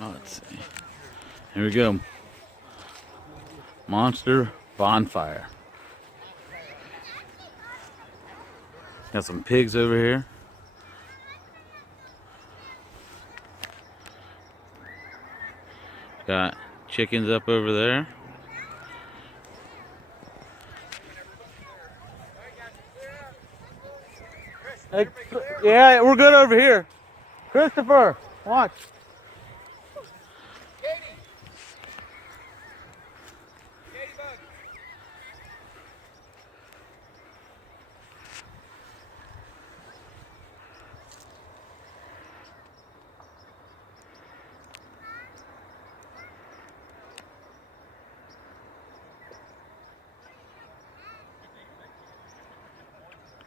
Oh, let's see. Here we go. Monster Bonfire. Got some pigs over here. Got chickens up over there. Hey, yeah, we're good over here. Christopher, watch.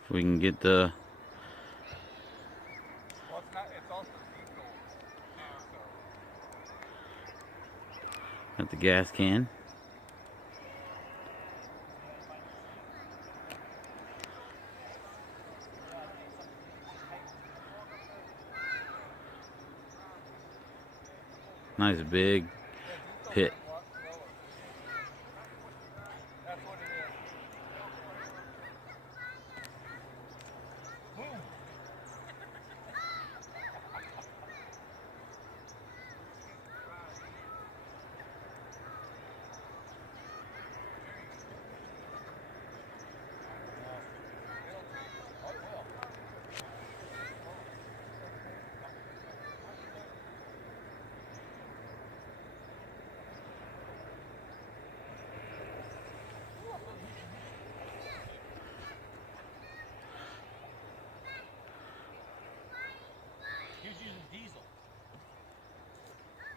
We can get the at the gas can. Nice big pit.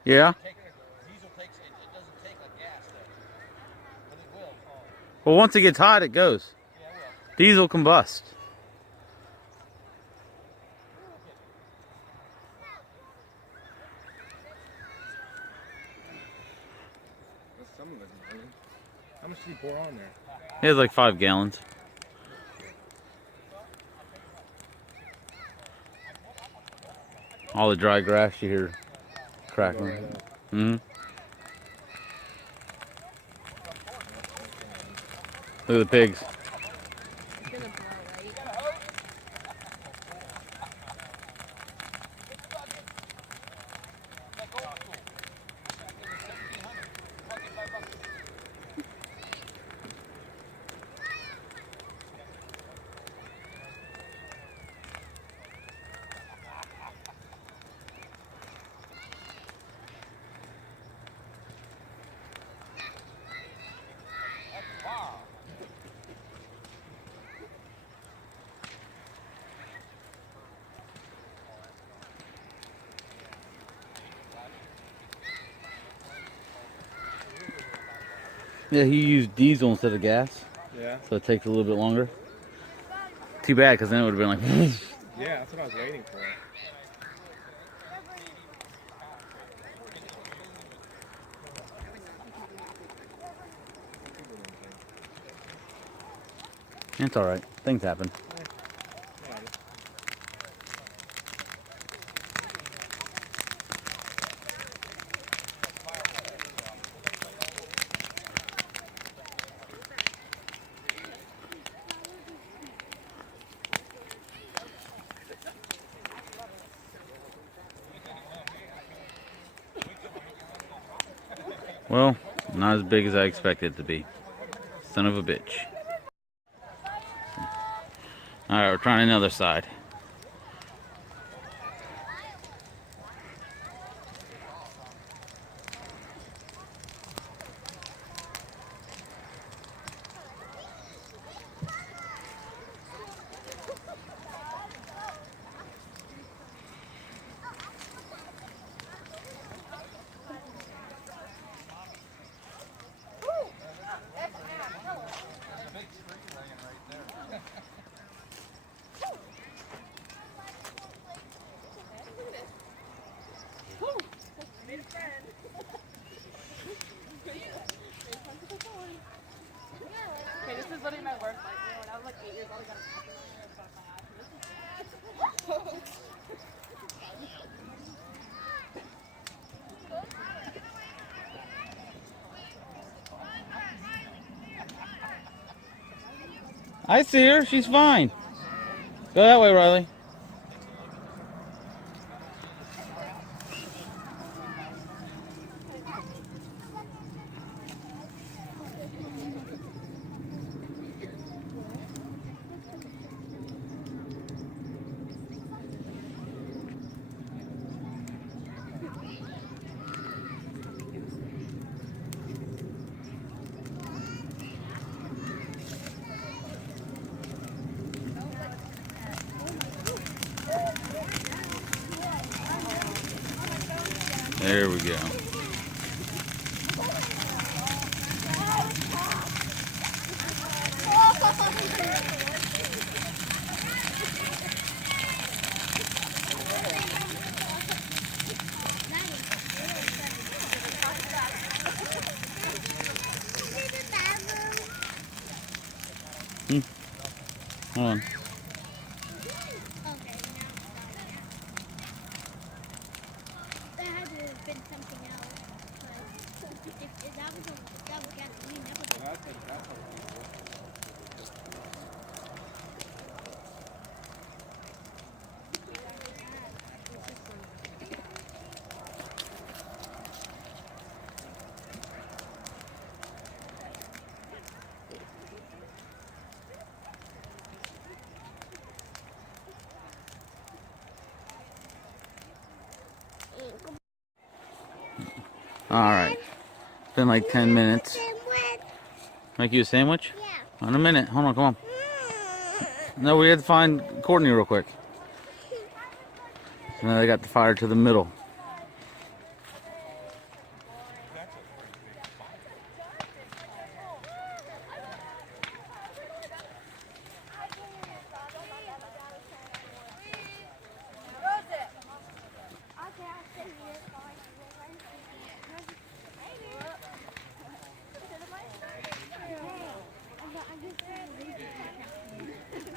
Yeah. Diesel takes it doesn't take like gas though. But it will. Well, once it gets hot, it goes. Yeah, it will. Diesel combust. Some of it's burning. How much did you pour on there? It has like 5 gallons. All the dry grass you hear crackling. Mm-hmm. Look at the pigs. It's gonna blow, right? Yeah, he used diesel instead of gas, Yeah. so it takes a little bit longer. Too bad, because then it would have been like. Yeah, that's what I was waiting for. It's all right. Things happen. Well, not as big as I expected it to be. Son of a bitch. Alright, we're trying another side. Okay, this is literally my work life. You know, when I was like 8 years old, I got a I see her. She's fine. Go that way, Riley. There we go. Hold on. That had to have been something else. If that was gasoline, that would have been Alright. It's been like 10 minutes. Make you a sandwich? Yeah. In a minute. Hold on, come on. No, we had to find Courtney real quick. So now they got the fire to the middle.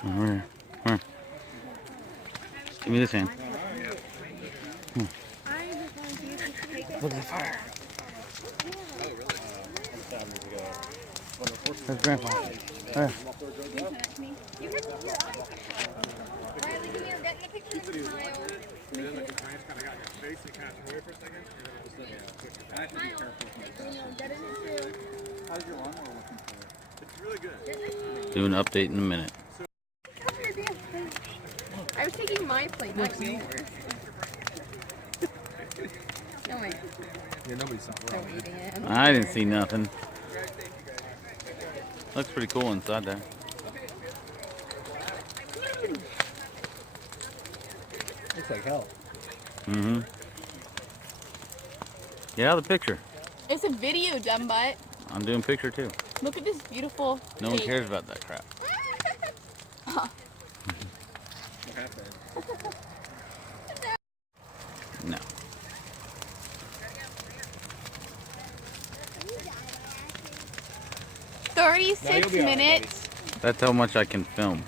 Over here. Come here. Give me this hand. Look at the fire. There's Grandpa. There. Do an update in a minute. I was taking my plate, not yours. No way. Yeah, nobody saw They're eating it. I didn't see nothing. Looks pretty cool inside there. Looks like hell. Mm-hmm. Get out of the picture. It's a video, dumb butt. I'm doing picture too. Look at this beautiful No one cake. cares about that crap. What happened? No. No, 36 you'll be all right, minutes. That's how much I can film.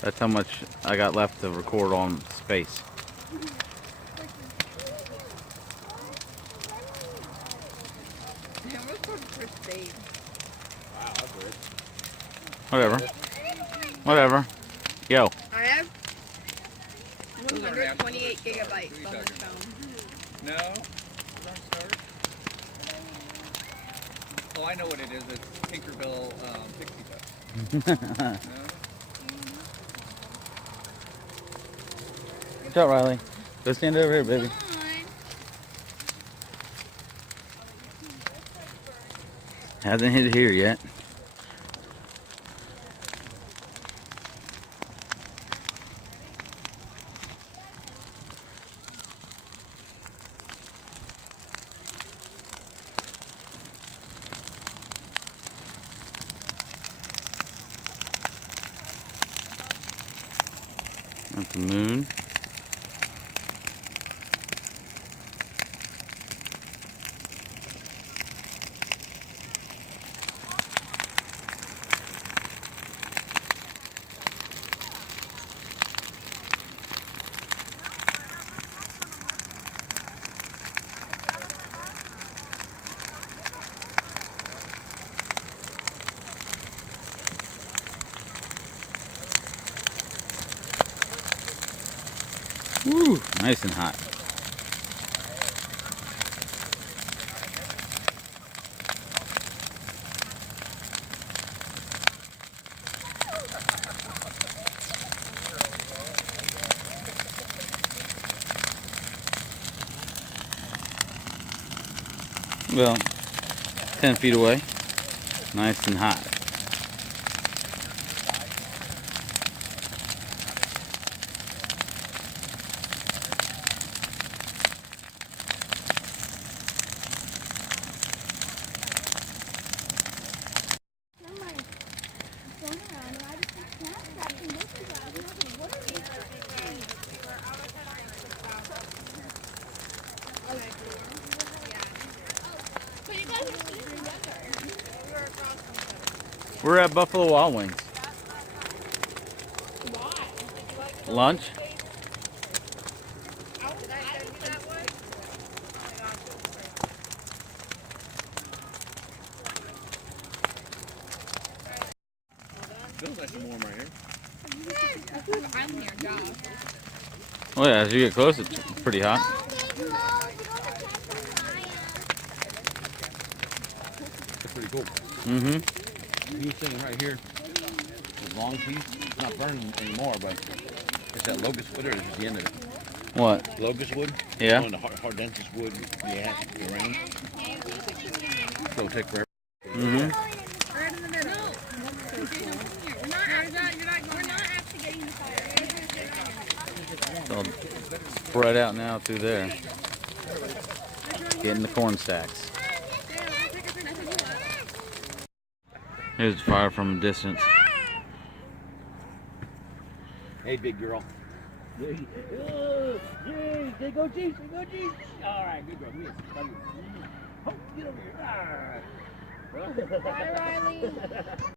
That's how much I got left to record on space. Wow, that's weird. Whatever. Whatever. Yo. I have 128 gigabytes on this phone. No? Oh, I know what it is. It's Tinkerbell pixie dust. No? What's up, Riley? Go stand over here, baby. Hasn't hit here yet. That's the moon. Nice and hot. Well, 10 feet away. Nice and hot. We're at Buffalo Wild Wings. Lunch? Feels nice and warm right here. I'm near job. Oh yeah, as you get close, it's pretty hot. It's pretty cool. Mm-hmm. He was sitting right here. The long piece. It's not burning anymore, but it's that locust wood, or is it the end of it? What? Locust wood? Yeah. One of the hard densest wood you have in the range. So it'll take forever. Mm-hmm. Right in the middle. No. We're not actually getting the fire. It's all spread out now through there. Getting the corn stacks. Here's the fire from a distance. Hey, big girl. There go Jeeps, there go Jeeps. All right, good girl. Yes, buddy. Oh, get over here. All right. Bye, Riley.